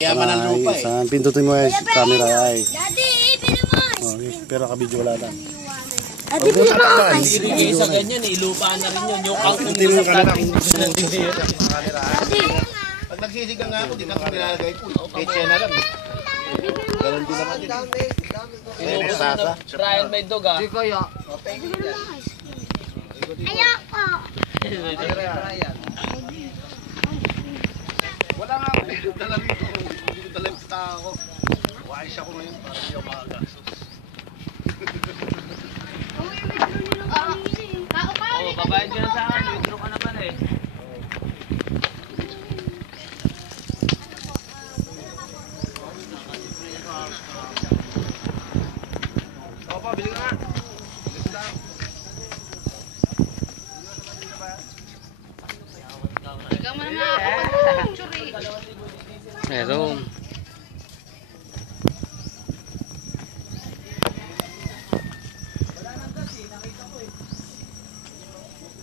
Yaman ang lupa eh. Saan pindutin mo yung camera ay. Daddy, ibili mo! Okay, pero kabidyo wala lang. Daddy, ibili mo! Hindi sa ganyan eh. Lupa na rin yun. Yung kangkong Hindi mo yung camera. Daddy! pag nagsisigang nga ako, di na kami nilalagay ko. Peche na lang. Ganun din naman din. Sasa. Ryan may dog ah. Ayoko! Wala nga ako. Dito dala rito. Dito dala yung tao ko. Wais ako ngayon para hindi ako makagastos. Oo, babayad ka na sa akin. Withdraw ka naman eh. Ako pa, bili ka nga. Ikaw mo naman ako picture eh. Meron.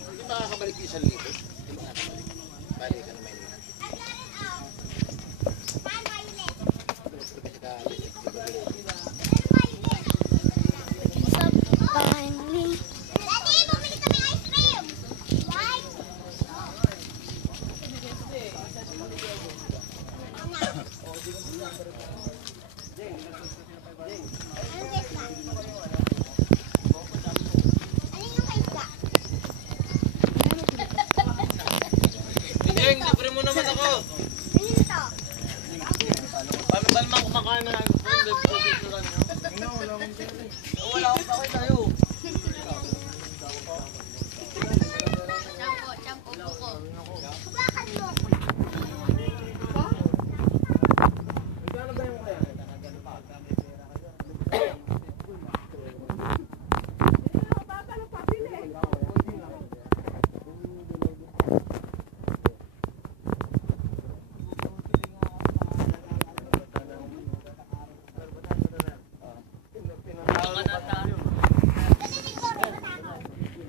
Hindi makakabalik yung 1,000. Hindi makakabalik. Balik ka na may linan. Finally. Daddy, bumili kami ice cream! Right? Jeng, libre mo naman ako. Paano ba naman kumakain na lang? Wala akong pakay tayo. Champo, buko. Subakan mo.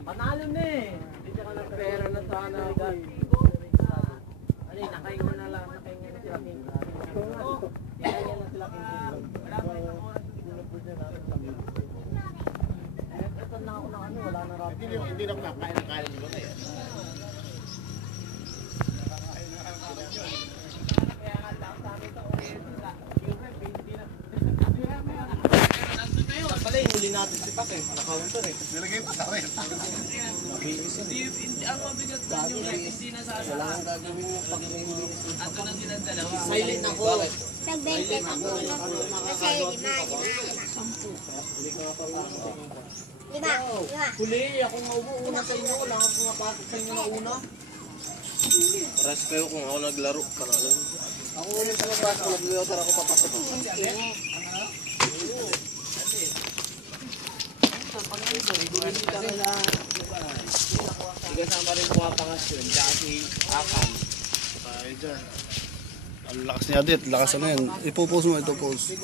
Panalo na eh. Hindi ka na pera na sana agad. Ano yun, nakahinga na lang. Nakahinga na sila king. Nakahinga na sila king. Wala pa yung oras. Ito na ako na ano, wala na rapi. Hindi na kakain ng kain nila na yan. Pala yung huli natin si Pak eh. Naka-counter eh. Nilagay pa sa akin. Ang mabigat na yung hindi nasasala. Wala kang gagawin mo pag may Ato na silang dalawa. silent ako. Nagbente ako. Kasi lima. Huli, ako mauuna sa inyo. Wala kang pumapasok sa inyo na una. Paras kayo kung ako naglaro. Panalo. Ako ulit sa labas. Nag-water ako papasok. Hindi kasama rin pumapangas yun. Tsaka si Akan. Ay dyan. Ang lakas niya dit. Lakas na yan. Ipopost mo ito post.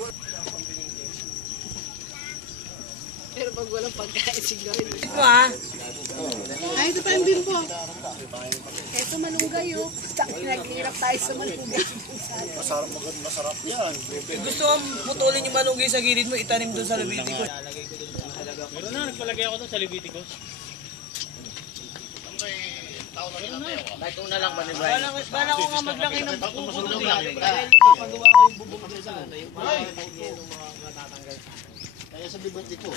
Pero pag walang pagkain, sigarin. Ito ah. Ay, ito pa yung bimbo. Ito malunggay oh. Naghihirap tayo sa malunggay. Masarap yan. Gusto mong putulin yung malunggay sa gilid mo, itanim doon sa Leviticus. Meron na, nagpalagay ako doon sa Leviticus. Kahit una lang ba ni Brian? Bala ko nga maglaki ng puputo dahil papagawa ko yung bubong sa ano. Kaya sa bibati ko.